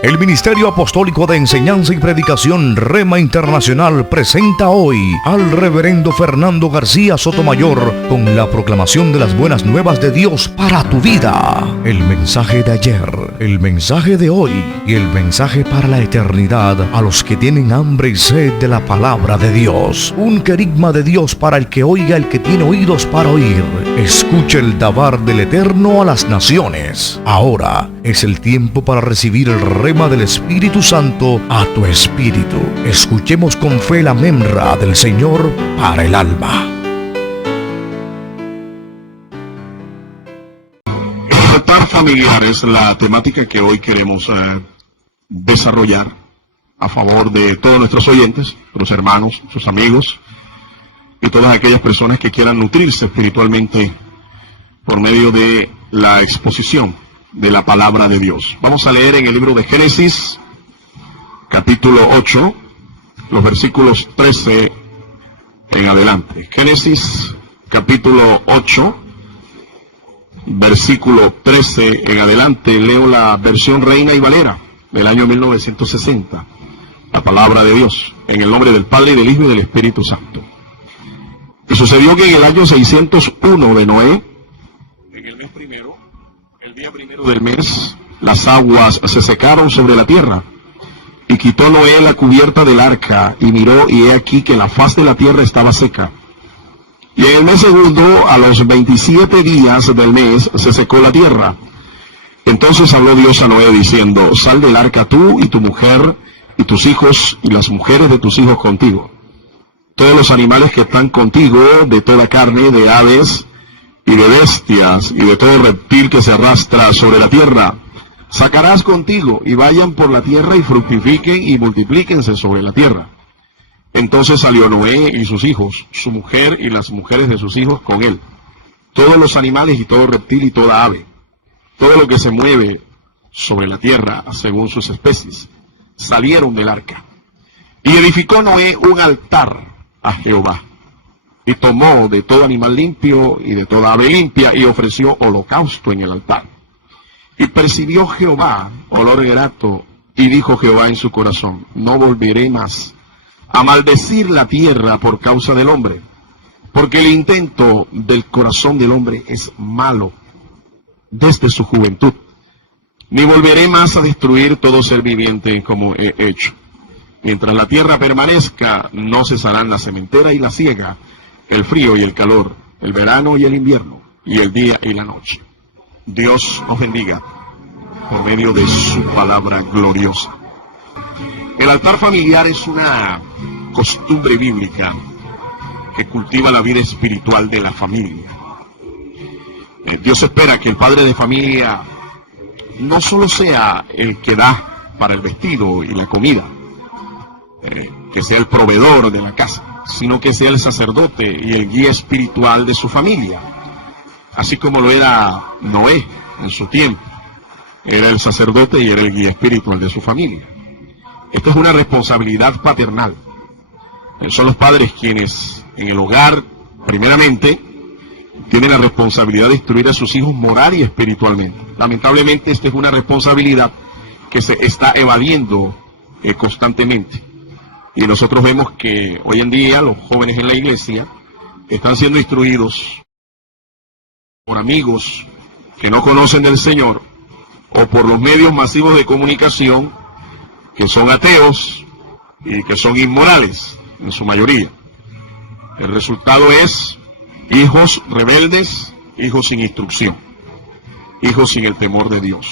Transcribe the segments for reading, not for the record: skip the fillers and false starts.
El Ministerio Apostólico de Enseñanza y Predicación Rema Internacional presenta hoy al Reverendo Fernando García Sotomayor con la proclamación de las buenas nuevas de Dios para tu vida. El mensaje de ayer, el mensaje de hoy y el mensaje para la eternidad a los que tienen hambre y sed de la palabra de Dios. Un querigma de Dios para el que oiga, el que tiene oídos para oír. Escuche el dabar del Eterno a las naciones. Ahora es el tiempo para recibir el rema del Espíritu Santo a tu espíritu. Escuchemos con fe la memra del Señor para el alma. El altar familiar es la temática que hoy queremos desarrollar a favor de todos nuestros oyentes, nuestros hermanos, sus amigos y todas aquellas personas que quieran nutrirse espiritualmente por medio de la exposición de la palabra de Dios. Vamos a leer en el libro de Génesis, capítulo 8, los versículos 13 en adelante. Génesis, capítulo 8, versículo 13 en adelante. Leo la versión Reina y Valera del año 1960. La palabra de Dios, en el nombre del Padre, y del Hijo, y del Espíritu Santo. Y sucedió que en el año 601 de Noé, en el mes primero, el día primero del mes, las aguas se secaron sobre la tierra, y quitó Noé la cubierta del arca, y miró, y he aquí que la faz de la tierra estaba seca. Y en el mes segundo, a los 27 días del mes, se secó la tierra. Entonces habló Dios a Noé diciendo: sal del arca tú y tu mujer, y tus hijos, y las mujeres de tus hijos contigo. Todos los animales que están contigo, de toda carne, de aves, y de bestias, y de todo reptil que se arrastra sobre la tierra, sacarás contigo, y vayan por la tierra, y fructifiquen, y multiplíquense sobre la tierra. Entonces salió Noé y sus hijos, su mujer y las mujeres de sus hijos con él, todos los animales y todo reptil y toda ave, todo lo que se mueve sobre la tierra según sus especies, salieron del arca. Y edificó Noé un altar a Jehová, y tomó de todo animal limpio y de toda ave limpia, y ofreció holocausto en el altar. Y percibió Jehová olor grato, y dijo Jehová en su corazón: no volveré más a maldecir la tierra por causa del hombre, porque el intento del corazón del hombre es malo desde su juventud, ni volveré más a destruir todo ser viviente como he hecho. Mientras la tierra permanezca, no cesarán la sementera y la siega, el frío y el calor, el verano y el invierno, y el día y la noche. Dios nos bendiga por medio de su palabra gloriosa. El altar familiar es una costumbre bíblica que cultiva la vida espiritual de la familia. Dios espera que el padre de familia no solo sea el que da para el vestido y la comida, que sea el proveedor de la casa, sino que sea el sacerdote y el guía espiritual de su familia, así como lo era Noé en su tiempo. Era el sacerdote y era el guía espiritual de su familia. Esta es una responsabilidad paternal. Son los padres quienes en el hogar, primeramente, tienen la responsabilidad de instruir a sus hijos moral y espiritualmente. Lamentablemente, esta es una responsabilidad que se está evadiendo constantemente. Y nosotros vemos que hoy en día los jóvenes en la iglesia están siendo instruidos por amigos que no conocen del Señor, o por los medios masivos de comunicación que son ateos y que son inmorales en su mayoría. El resultado es hijos rebeldes, hijos sin instrucción, hijos sin el temor de Dios.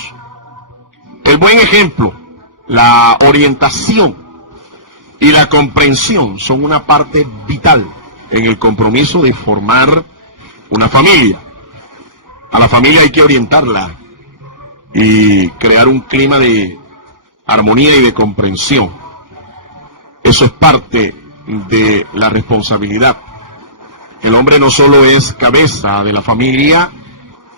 El buen ejemplo, la orientación y la comprensión son una parte vital en el compromiso de formar una familia. A la familia hay que orientarla y crear un clima de armonía y de comprensión. Eso es parte de la responsabilidad. El hombre no solo es cabeza de la familia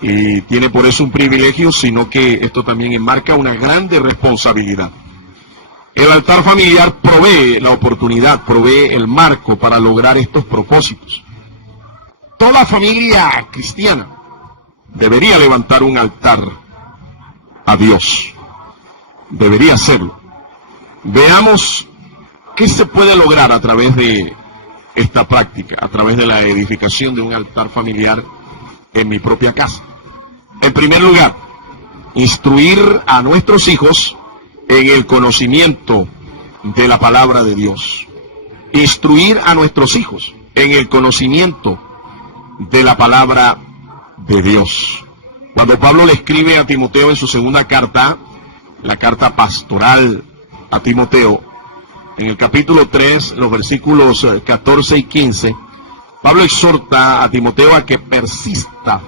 y tiene por eso un privilegio, sino que esto también enmarca una grande responsabilidad. El altar familiar provee la oportunidad, provee el marco para lograr estos propósitos. Toda familia cristiana debería levantar un altar a Dios. debería hacerlo. Veamos qué se puede lograr a través de esta práctica, a través de la edificación de un altar familiar en mi propia casa. En primer lugar, instruir a nuestros hijos en el conocimiento de la palabra de Dios. Instruir a nuestros hijos en el conocimiento de la palabra de Dios. Cuando Pablo le escribe a Timoteo en su segunda carta, la carta pastoral a Timoteo, en el capítulo 3, los versículos 14 y 15, Pablo exhorta a Timoteo a que persista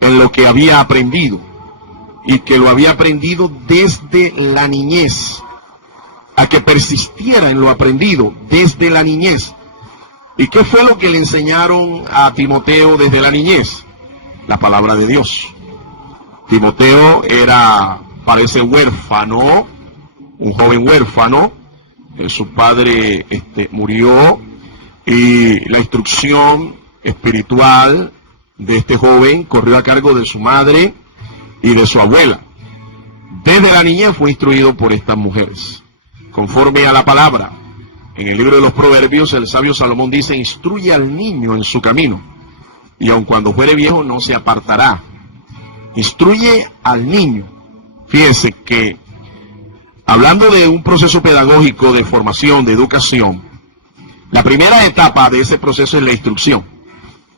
en lo que había aprendido, y que lo había aprendido desde la niñez, a que persistiera en lo aprendido desde la niñez. ¿Y qué fue lo que le enseñaron a Timoteo desde la niñez? La palabra de Dios. Timoteo parece huérfano, un joven huérfano, su padre murió, y la instrucción espiritual de este joven corrió a cargo de su madre y de su abuela. Desde la niñez fue instruido por estas mujeres, conforme a la palabra. En el libro de los Proverbios, el sabio Salomón dice: instruye al niño en su camino, y aun cuando fuere viejo no se apartará. Instruye al niño. Fíjense que, hablando de un proceso pedagógico de formación, de educación, la primera etapa de ese proceso es la instrucción.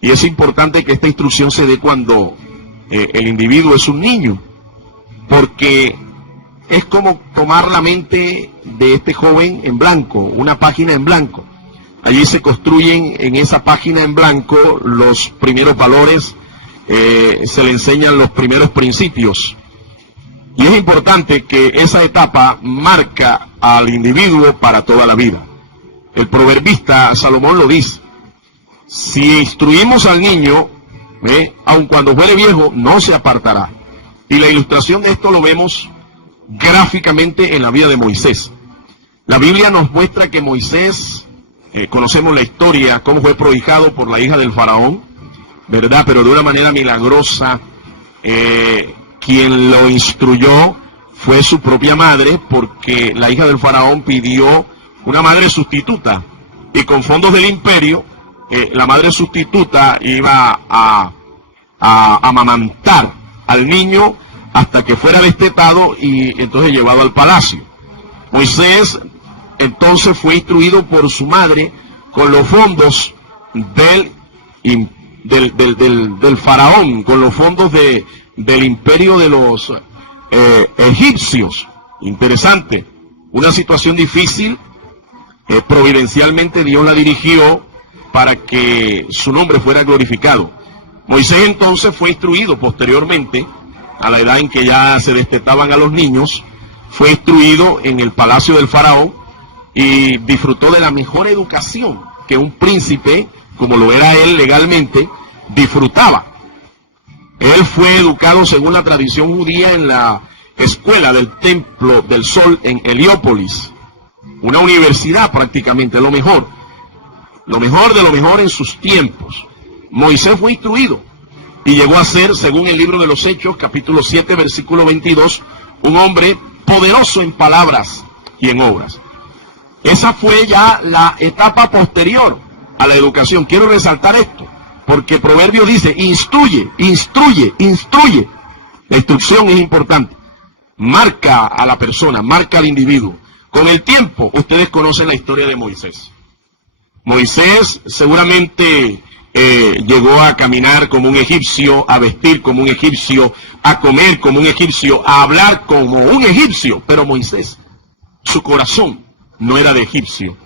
Y es importante que esta instrucción se dé cuando el individuo es un niño, porque es como tomar la mente de este joven en blanco, una página en blanco. Allí se construyen en esa página en blanco los primeros valores, se le enseñan los primeros principios. Y es importante que esa etapa marca al individuo para toda la vida. El proverbista Salomón lo dice: si instruimos al niño, aun cuando fuere viejo, no se apartará. Y la ilustración de esto lo vemos gráficamente en la vida de Moisés. La Biblia nos muestra que Moisés, conocemos la historia, cómo fue prohijado por la hija del faraón, ¿verdad? Pero de una manera milagrosa, quien lo instruyó fue su propia madre, porque la hija del faraón pidió una madre sustituta, y con fondos del imperio, la madre sustituta iba a amamantar al niño hasta que fuera destetado y entonces llevado al palacio. Moisés entonces fue instruido por su madre con los fondos del faraón, con los fondos del imperio de los egipcios. Interesante, una situación difícil. Providencialmente Dios la dirigió para que su nombre fuera glorificado. Moisés entonces fue instruido posteriormente, a la edad en que ya se destetaban a los niños, fue instruido en el palacio del faraón y disfrutó de la mejor educación que un príncipe, como lo era él legalmente, disfrutaba. Él fue educado según la tradición judía en la escuela del Templo del Sol en Heliópolis, una universidad prácticamente, lo mejor de lo mejor en sus tiempos. Moisés fue instruido y llegó a ser, según el libro de los Hechos, capítulo 7, versículo 22, un hombre poderoso en palabras y en obras. Esa fue ya la etapa posterior a la educación. Quiero resaltar esto, porque Proverbios dice: instruye, instruye, instruye. La instrucción es importante. Marca a la persona, marca al individuo. Con el tiempo, ustedes conocen la historia de Moisés. Moisés seguramente llegó a caminar como un egipcio, a vestir como un egipcio, a comer como un egipcio, a hablar como un egipcio. Pero Moisés, su corazón no era de egipcio,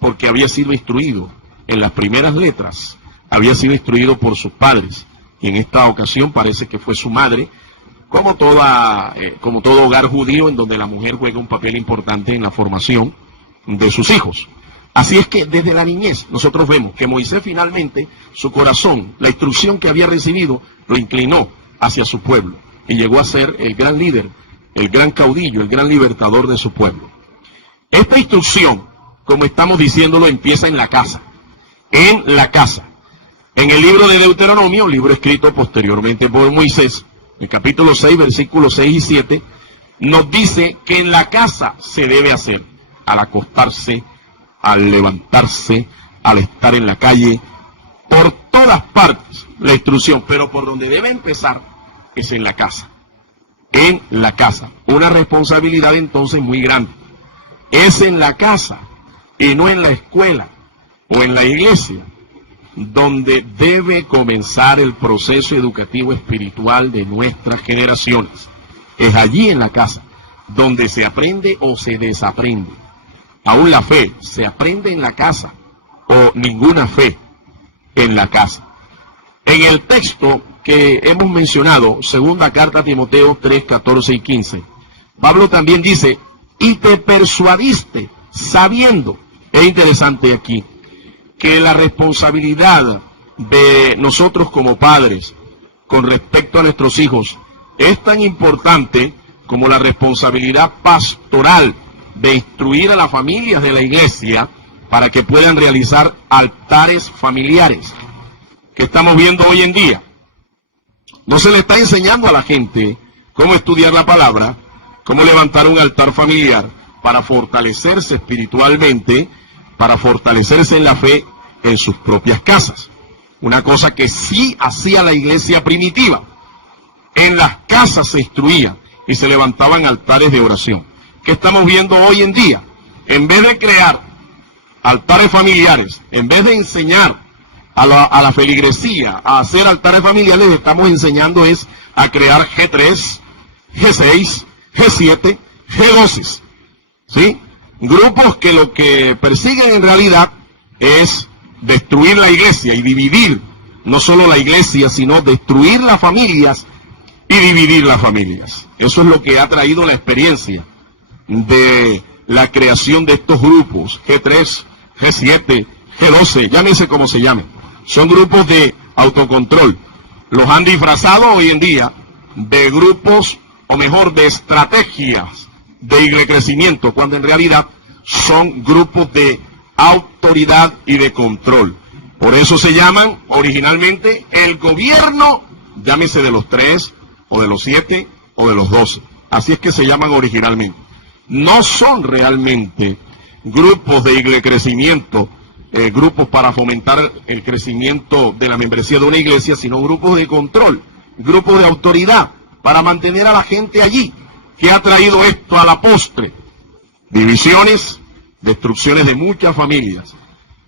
porque había sido instruido en las primeras letras, había sido instruido por sus padres, y en esta ocasión parece que fue su madre, como todo hogar judío en donde la mujer juega un papel importante en la formación de sus hijos. Así es que desde la niñez nosotros vemos que Moisés finalmente, su corazón, la instrucción que había recibido, lo inclinó hacia su pueblo y llegó a ser el gran líder, el gran caudillo, el gran libertador de su pueblo. Esta instrucción, como estamos diciéndolo, empieza en la casa. En la casa. En el libro de Deuteronomio, libro escrito posteriormente por Moisés, el capítulo 6, versículos 6 y 7, nos dice que en la casa se debe hacer, al acostarse, al levantarse, al estar en la calle, por todas partes la instrucción, pero por donde debe empezar es en la casa. En la casa. Una responsabilidad entonces muy grande. Es en la casa y no en la escuela o en la iglesia donde debe comenzar el proceso educativo espiritual de nuestras generaciones. Es allí en la casa donde se aprende o se desaprende. Aún la fe se aprende en la casa o ninguna fe en la casa. En el texto que hemos mencionado, segunda carta a Timoteo 3, 14 y 15, Pablo también dice, y te persuadiste sabiendo, es interesante aquí, que la responsabilidad de nosotros como padres con respecto a nuestros hijos es tan importante como la responsabilidad pastoral de instruir a las familias de la iglesia para que puedan realizar altares familiares que estamos viendo hoy en día. No se le está enseñando a la gente cómo estudiar la palabra, cómo levantar un altar familiar para fortalecerse espiritualmente, para fortalecerse en la fe en sus propias casas. Una cosa que sí hacía la iglesia primitiva. En las casas se instruía y se levantaban altares de oración. ¿Qué estamos viendo hoy en día? En vez de crear altares familiares, en vez de enseñar a la feligresía a hacer altares familiares, estamos enseñando es a crear G3, G6, G7, G12. ¿Sí? Grupos que lo que persiguen en realidad es destruir la iglesia y dividir, no solo la iglesia, sino destruir las familias y dividir las familias. Eso es lo que ha traído la experiencia de la creación de estos grupos, G3, G7, G12, llámese como se llame. Son grupos de autocontrol. Los han disfrazado hoy en día de grupos, o mejor, de estrategias de crecimiento, cuando en realidad son grupos de autoridad y de control. Por eso se llaman originalmente el gobierno, llámese de los 3, o de los 7, o de los 12. Así es que se llaman originalmente. No son realmente grupos de crecimiento, grupos para fomentar el crecimiento de la membresía de una iglesia, sino grupos de control, grupos de autoridad, para mantener a la gente allí. ¿Qué ha traído esto a la postre? Divisiones, destrucciones de muchas familias.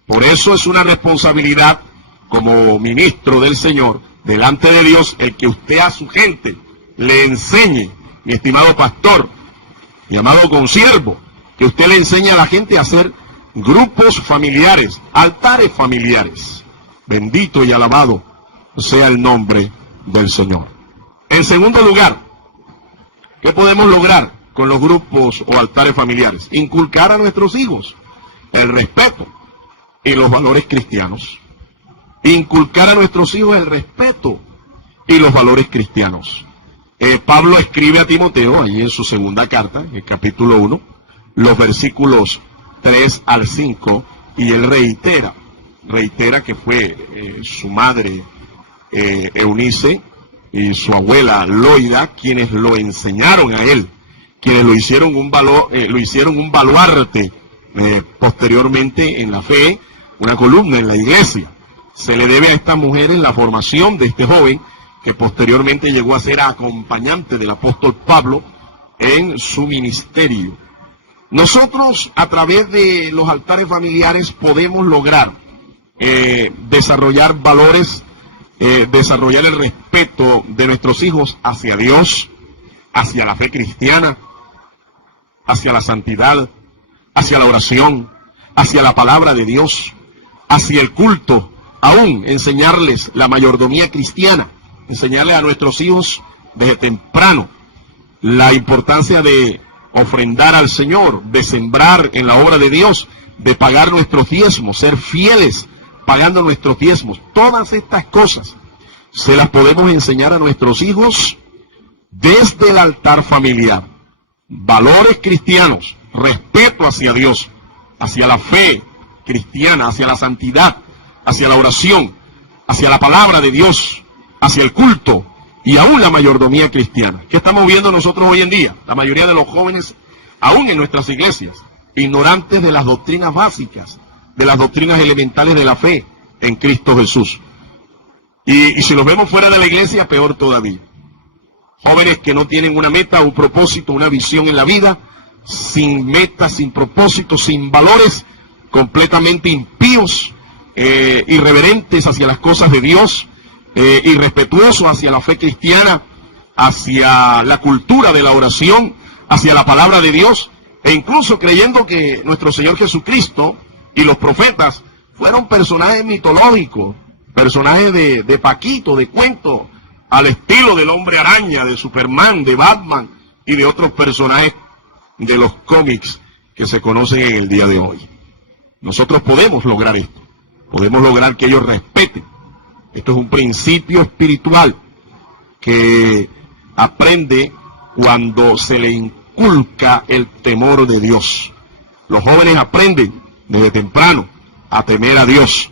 Por eso es una responsabilidad como ministro del Señor, delante de Dios, el que usted a su gente le enseñe, mi estimado pastor, mi amado consiervo, que usted le enseñe a la gente a hacer grupos familiares, altares familiares. Bendito y alabado sea el nombre del Señor. En segundo lugar, ¿qué podemos lograr con los grupos o altares familiares? Inculcar a nuestros hijos el respeto y los valores cristianos. Inculcar a nuestros hijos el respeto y los valores cristianos. Pablo escribe a Timoteo, ahí en su segunda carta, en el capítulo 1, los versículos 3 al 5, y él reitera que fue su madre Eunice y su abuela Loida quienes lo enseñaron a él, quienes lo hicieron un baluarte posteriormente en la fe, una columna en la iglesia. Se le debe a estas mujeres la formación de este joven, que posteriormente llegó a ser acompañante del apóstol Pablo en su ministerio. Nosotros, a través de los altares familiares, podemos lograr desarrollar valores, desarrollar el respeto de nuestros hijos hacia Dios, hacia la fe cristiana, hacia la santidad, hacia la oración, hacia la palabra de Dios, hacia el culto, aún enseñarles la mayordomía cristiana, enseñarles a nuestros hijos desde temprano la importancia de ofrendar al Señor, de sembrar en la obra de Dios, de pagar nuestros diezmos, ser fieles pagando nuestros diezmos. Todas estas cosas se las podemos enseñar a nuestros hijos desde el altar familiar. Valores cristianos, respeto hacia Dios, hacia la fe cristiana, hacia la santidad, hacia la oración, hacia la palabra de Dios, hacia el culto y aún la mayordomía cristiana. ¿Qué estamos viendo nosotros hoy en día? La mayoría de los jóvenes, aún en nuestras iglesias, ignorantes de las doctrinas básicas, de las doctrinas elementales de la fe en Cristo Jesús. Y si los vemos fuera de la iglesia, peor todavía. Jóvenes que no tienen una meta, un propósito, una visión en la vida, sin meta, sin propósito, sin valores, completamente impíos, irreverentes hacia las cosas de Dios, irrespetuosos hacia la fe cristiana, hacia la cultura de la oración, hacia la palabra de Dios, e incluso creyendo que nuestro Señor Jesucristo y los profetas fueron personajes mitológicos, personajes de Paquito, de cuento, al estilo del Hombre Araña, de Superman, de Batman y de otros personajes de los cómics que se conocen en el día de hoy. Nosotros podemos lograr esto, podemos lograr que ellos respeten. Esto es un principio espiritual que aprende cuando se le inculca el temor de Dios. Los jóvenes aprenden desde temprano a temer a Dios.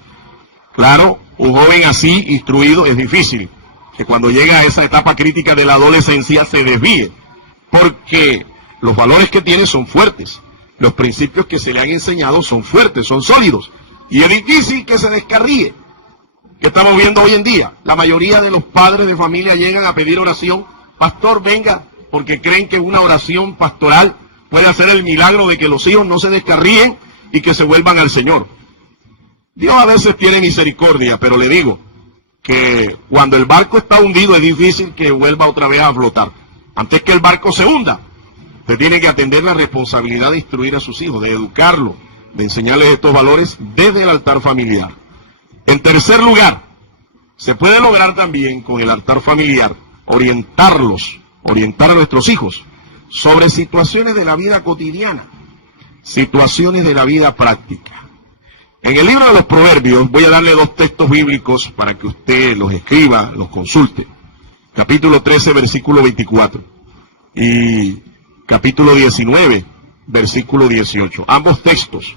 Claro, un joven así, instruido, es difícil que cuando llega a esa etapa crítica de la adolescencia se desvíe, porque los valores que tiene son fuertes, los principios que se le han enseñado son fuertes, son sólidos, y es difícil que se descarríe. ¿Qué estamos viendo hoy en día? La mayoría de los padres de familia llegan a pedir oración, pastor, venga, porque creen que una oración pastoral puede hacer el milagro de que los hijos no se descarríen y que se vuelvan al Señor. Dios a veces tiene misericordia, pero le digo que cuando el barco está hundido es difícil que vuelva otra vez a flotar. Antes que el barco se hunda, usted tiene que atender la responsabilidad de instruir a sus hijos, de educarlos, de enseñarles estos valores desde el altar familiar. En tercer lugar, se puede lograr también con el altar familiar orientar a nuestros hijos sobre situaciones de la vida cotidiana, situaciones de la vida práctica. En el libro de los Proverbios voy a darle dos textos bíblicos para que usted los escriba, los consulte. Capítulo 13, versículo 24 y capítulo 19, versículo 18. Ambos textos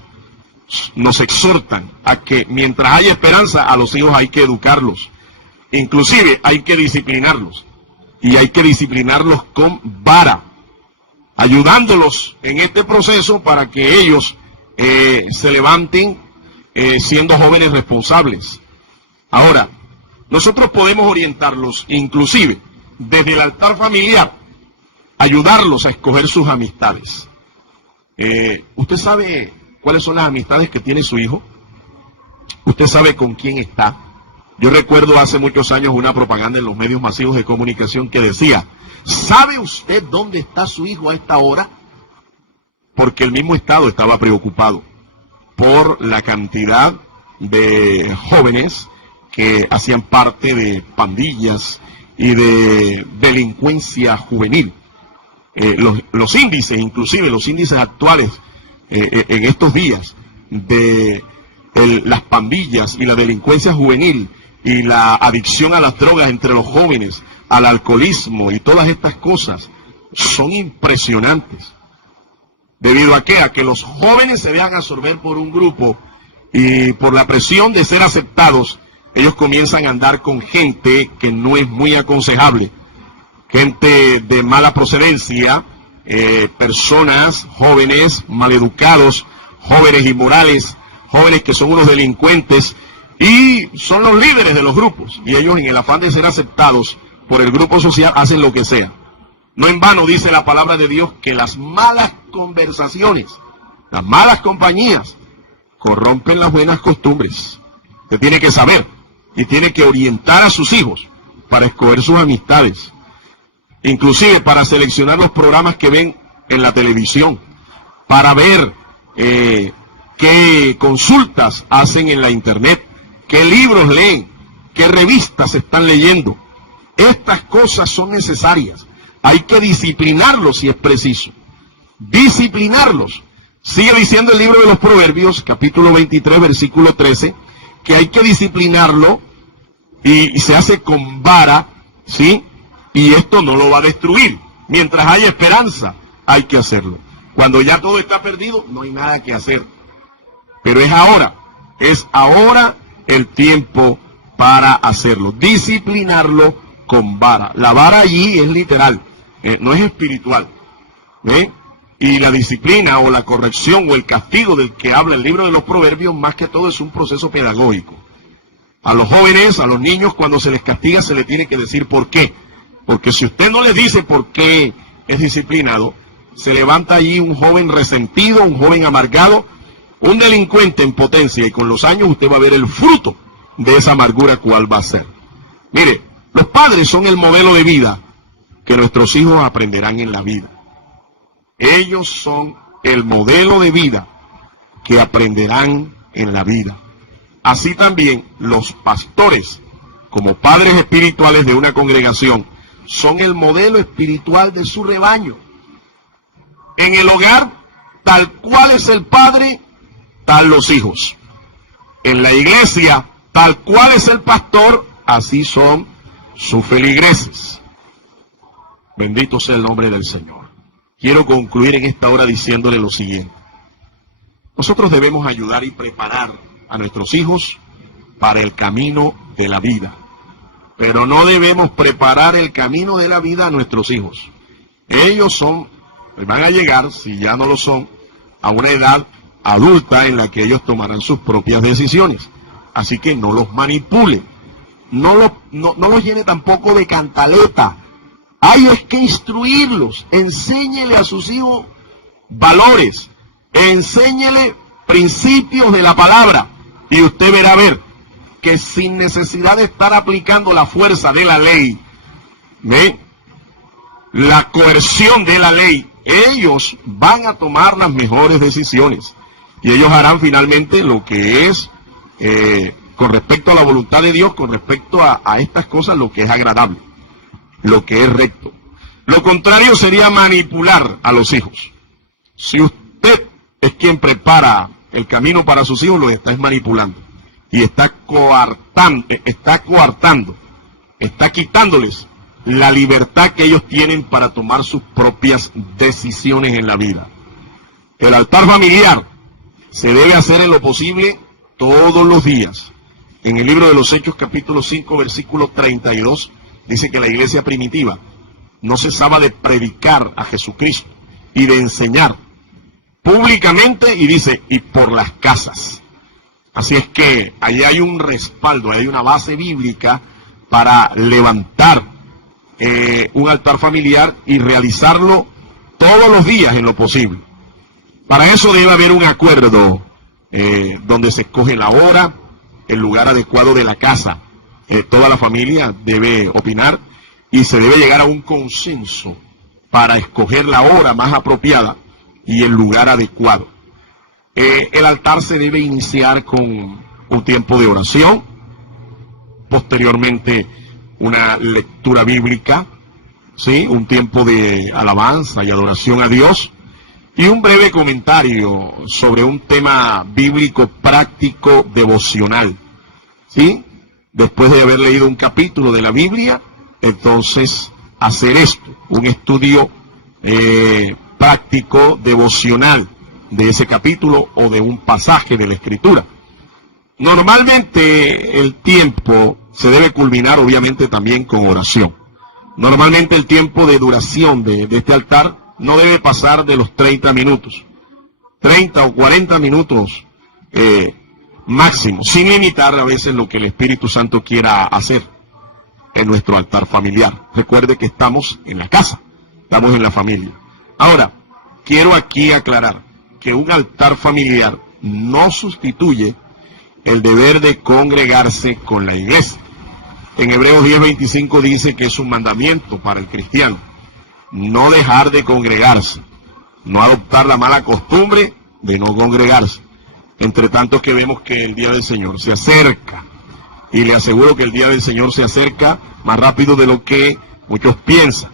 nos exhortan a que mientras haya esperanza a los hijos hay que educarlos, inclusive hay que disciplinarlos, y hay que disciplinarlos con vara, ayudándolos en este proceso para que ellos se levanten siendo jóvenes responsables. Ahora, nosotros podemos orientarlos inclusive desde el altar familiar, ayudarlos a escoger sus amistades. ¿Usted sabe cuáles son las amistades que tiene su hijo? ¿Usted sabe con quién está? Yo recuerdo hace muchos años una propaganda en los medios masivos de comunicación que decía, ¿sabe usted dónde está su hijo a esta hora? Porque el mismo Estado estaba preocupado por la cantidad de jóvenes que hacían parte de pandillas y de delincuencia juvenil. Los índices, inclusive los índices actuales en estos días de las pandillas y la delincuencia juvenil y la adicción a las drogas entre los jóvenes, al alcoholismo y todas estas cosas, son impresionantes. ¿Debido a qué? A que los jóvenes se dejan absorber por un grupo y por la presión de ser aceptados, ellos comienzan a andar con gente que no es muy aconsejable, gente de mala procedencia, personas, jóvenes maleducados, jóvenes inmorales, jóvenes que son unos delincuentes y son los líderes de los grupos, y ellos en el afán de ser aceptados por el grupo social hacen lo que sea. No en vano dice la palabra de Dios que las malas conversaciones, las malas compañías corrompen las buenas costumbres. Usted tiene que saber y tiene que orientar a sus hijos para escoger sus amistades, inclusive para seleccionar los programas que ven en la televisión, para ver qué consultas hacen en la internet, qué libros leen, qué revistas están leyendo. Estas cosas son necesarias. Hay que disciplinarlos si es preciso. Disciplinarlos. Sigue diciendo el libro de los Proverbios, capítulo 23, versículo 13, que hay que disciplinarlo y se hace con vara, ¿sí? Y esto no lo va a destruir. Mientras haya esperanza, hay que hacerlo. Cuando ya todo está perdido, no hay nada que hacer. Pero es ahora el tiempo para hacerlo. Disciplinarlo con vara. La vara allí es literal, no es espiritual. Y la disciplina o la corrección o el castigo del que habla el libro de los Proverbios, más que todo es un proceso pedagógico. A los jóvenes, a los niños, cuando se les castiga se les tiene que decir por qué. Porque si usted no les dice por qué es disciplinado, se levanta allí un joven resentido, un joven amargado, un delincuente en potencia, y con los años usted va a ver el fruto de esa amargura cuál va a ser. Mire, los padres son el modelo de vida que nuestros hijos aprenderán en la vida. Ellos son el modelo de vida que aprenderán en la vida. Así también los pastores, como padres espirituales de una congregación, son el modelo espiritual de su rebaño. En el hogar, tal cual es el padre, tal los hijos. En la iglesia, tal cual es el pastor, así son sus feligreses. Bendito sea el nombre del Señor. Quiero concluir en esta hora diciéndole lo siguiente. Nosotros debemos ayudar y preparar a nuestros hijos para el camino de la vida. Pero no debemos preparar el camino de la vida a nuestros hijos. Ellos van a llegar, si ya no lo son, a una edad adulta en la que ellos tomarán sus propias decisiones. Así que no los manipule. No los llene tampoco de cantaleta. Hay que instruirlos. Enséñele a sus hijos valores. Enséñele principios de la palabra. Y usted verá ver que sin necesidad de estar aplicando la fuerza de la ley, la coerción de la ley, ellos van a tomar las mejores decisiones. Y ellos harán finalmente lo que es, con respecto a la voluntad de Dios, con respecto a estas cosas, lo que es agradable, lo que es recto. Lo contrario sería manipular a los hijos. Si usted es quien prepara el camino para sus hijos, los está manipulando. Y está coartando, está quitándoles la libertad que ellos tienen para tomar sus propias decisiones en la vida. El altar familiar se debe hacer en lo posible todos los días. En el libro de los Hechos, capítulo 5, versículo 32, dice que la iglesia primitiva no cesaba de predicar a Jesucristo y de enseñar públicamente, y dice, y por las casas. Así es que ahí hay un respaldo, hay una base bíblica para levantar un altar familiar y realizarlo todos los días en lo posible. Para eso debe haber un acuerdo donde se escoge la hora, el lugar adecuado de la casa. Toda la familia debe opinar y se debe llegar a un consenso para escoger la hora más apropiada y el lugar adecuado. El altar se debe iniciar con un tiempo de oración, posteriormente una lectura bíblica, ¿sí? Un tiempo de alabanza y adoración a Dios, y un breve comentario sobre un tema bíblico práctico devocional, ¿sí? Después de haber leído un capítulo de la Biblia, entonces hacer esto, un estudio práctico devocional de ese capítulo o de un pasaje de la Escritura. Normalmente el tiempo se debe culminar obviamente también con oración. Normalmente el tiempo de duración de este altar no debe pasar de los 30 minutos. 30 o 40 minutos máximo, sin limitar a veces lo que el Espíritu Santo quiera hacer en nuestro altar familiar. Recuerde que estamos en la casa, estamos en la familia. Ahora, quiero aquí aclarar que un altar familiar no sustituye el deber de congregarse con la iglesia. En Hebreos 10:25 dice que es un mandamiento para el cristiano no dejar de congregarse, no adoptar la mala costumbre de no congregarse. Entre tanto que vemos que el día del Señor se acerca, y le aseguro que el día del Señor se acerca más rápido de lo que muchos piensan.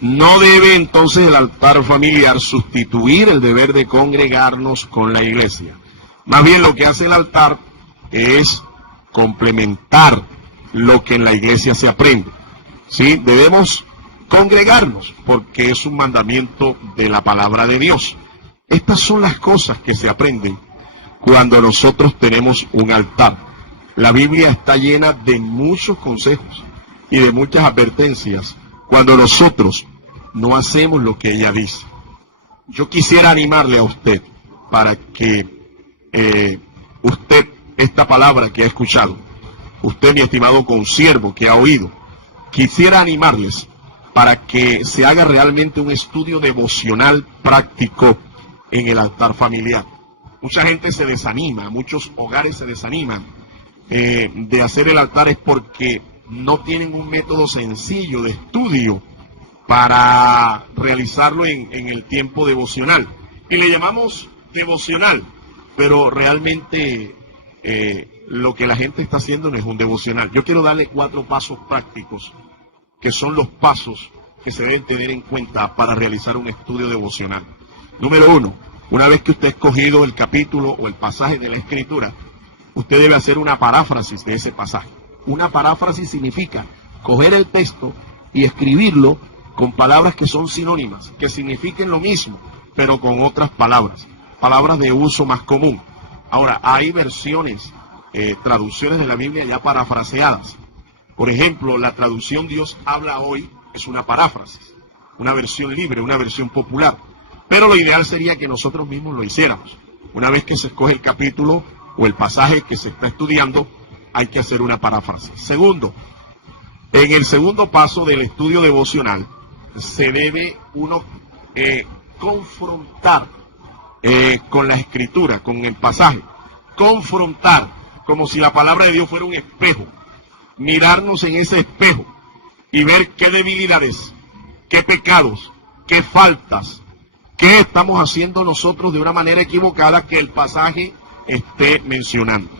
No debe entonces el altar familiar sustituir el deber de congregarnos con la iglesia. Más bien lo que hace el altar es complementar lo que en la iglesia se aprende. ¿Sí? Debemos congregarnos porque es un mandamiento de la palabra de Dios. Estas son las cosas que se aprenden cuando nosotros tenemos un altar. La Biblia está llena de muchos consejos. y de muchas advertencias cuando nosotros no hacemos lo que ella dice. Yo quisiera animarle a usted para que usted, esta palabra que ha escuchado, usted, mi estimado consiervo que ha oído, quisiera animarles para que se haga realmente un estudio devocional práctico en el altar familiar. Mucha gente se desanima, muchos hogares se desaniman de hacer el altar es porque no tienen un método sencillo de estudio para realizarlo en el tiempo devocional. Y le llamamos devocional, pero realmente lo que la gente está haciendo no es un devocional. Yo quiero darle 4 pasos prácticos, que son los pasos que se deben tener en cuenta para realizar un estudio devocional. Número 1, una vez que usted ha escogido el capítulo o el pasaje de la Escritura, usted debe hacer una paráfrasis de ese pasaje. Una paráfrasis significa coger el texto y escribirlo con palabras que son sinónimas, que signifiquen lo mismo, pero con otras palabras, palabras de uso más común. Ahora, hay versiones, traducciones de la Biblia ya parafraseadas. Por ejemplo, la traducción Dios habla hoy es una paráfrasis, una versión libre, una versión popular. Pero lo ideal sería que nosotros mismos lo hiciéramos. Una vez que se escoge el capítulo o el pasaje que se está estudiando, hay que hacer una paráfrasis. Segundo, en el segundo paso del estudio devocional, se debe uno confrontar con la Escritura, con el pasaje. Confrontar, como si la palabra de Dios fuera un espejo. Mirarnos en ese espejo y ver qué debilidades, qué pecados, qué faltas, qué estamos haciendo nosotros de una manera equivocada que el pasaje esté mencionando.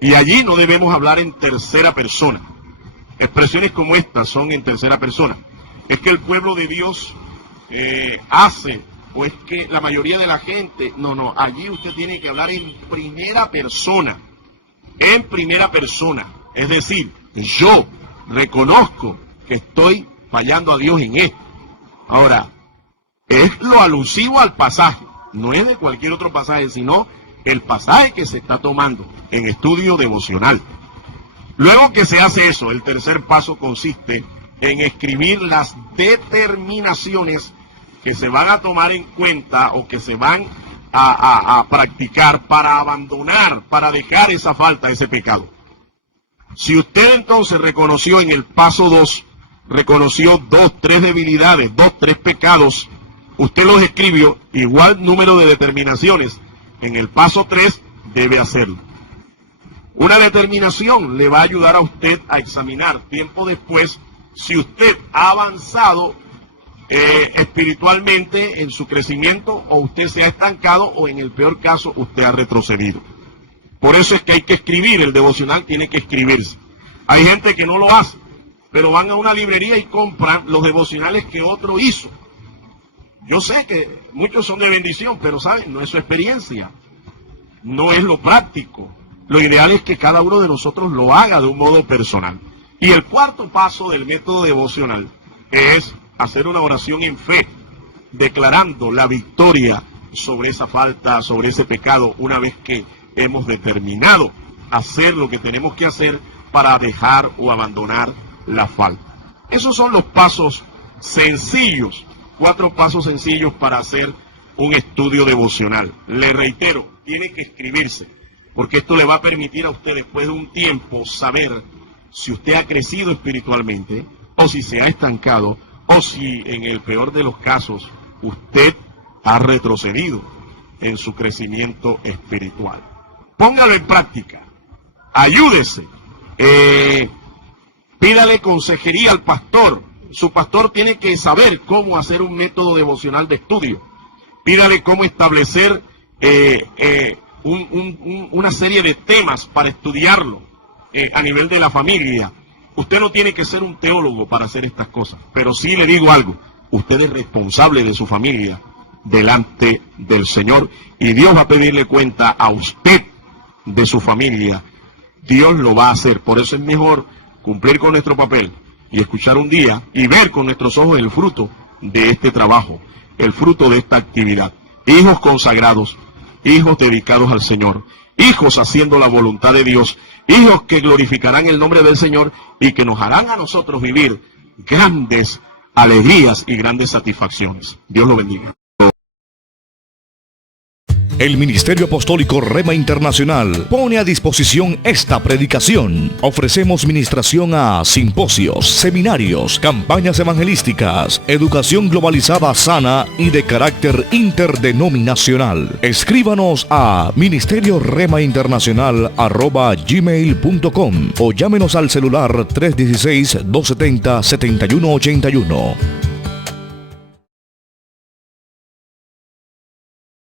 Y allí no debemos hablar en tercera persona. Expresiones como estas son en tercera persona. Es que el pueblo de Dios hace, o es que la mayoría de la gente, no, allí usted tiene que hablar en primera persona. En primera persona. Es decir, yo reconozco que estoy fallando a Dios en esto. Ahora, es lo alusivo al pasaje, no es de cualquier otro pasaje, sino el pasaje que se está tomando en estudio devocional. Luego que se hace eso, el tercer paso consiste en escribir las determinaciones que se van a tomar en cuenta o que se van a practicar para abandonar, para dejar esa falta, ese pecado. Si usted entonces reconoció en el paso 2, reconoció 2, 3 debilidades, 2, 3 pecados, usted los escribió, igual número de determinaciones, en el paso 3 debe hacerlo. Una determinación le va a ayudar a usted a examinar tiempo después si usted ha avanzado espiritualmente en su crecimiento o usted se ha estancado o en el peor caso usted ha retrocedido. Por eso es que hay que escribir, el devocional tiene que escribirse. Hay gente que no lo hace, pero van a una librería y compran los devocionales que otro hizo. Yo sé que muchos son de bendición, pero ¿saben? No es su experiencia, no es lo práctico. Lo ideal es que cada uno de nosotros lo haga de un modo personal. Y el cuarto paso del método devocional es hacer una oración en fe, declarando la victoria sobre esa falta, sobre ese pecado, una vez que hemos determinado hacer lo que tenemos que hacer para dejar o abandonar la falta. Esos son los pasos sencillos, 4 pasos sencillos para hacer un estudio devocional. Le reitero, tiene que escribirse, porque esto le va a permitir a usted después de un tiempo saber si usted ha crecido espiritualmente o si se ha estancado o si en el peor de los casos usted ha retrocedido en su crecimiento espiritual. Póngalo en práctica, ayúdese, pídale consejería al pastor. Su pastor tiene que saber cómo hacer un método devocional de estudio. Pídale cómo establecer una serie de temas para estudiarlo a nivel de la familia. Usted no tiene que ser un teólogo para hacer estas cosas, pero sí le digo algo, usted es responsable de su familia delante del Señor y Dios va a pedirle cuenta a usted de su familia. Dios lo va a hacer, por eso es mejor cumplir con nuestro papel y escuchar un día y ver con nuestros ojos el fruto de este trabajo, el fruto de esta actividad. Hijos consagrados, hijos dedicados al Señor, hijos haciendo la voluntad de Dios, hijos que glorificarán el nombre del Señor y que nos harán a nosotros vivir grandes alegrías y grandes satisfacciones. Dios lo bendiga. El Ministerio Apostólico Rema Internacional pone a disposición esta predicación. Ofrecemos ministración a simposios, seminarios, campañas evangelísticas, educación globalizada sana y de carácter interdenominacional. Escríbanos a ministerioremainternacional@gmail.com o llámenos al celular 316-270-7181.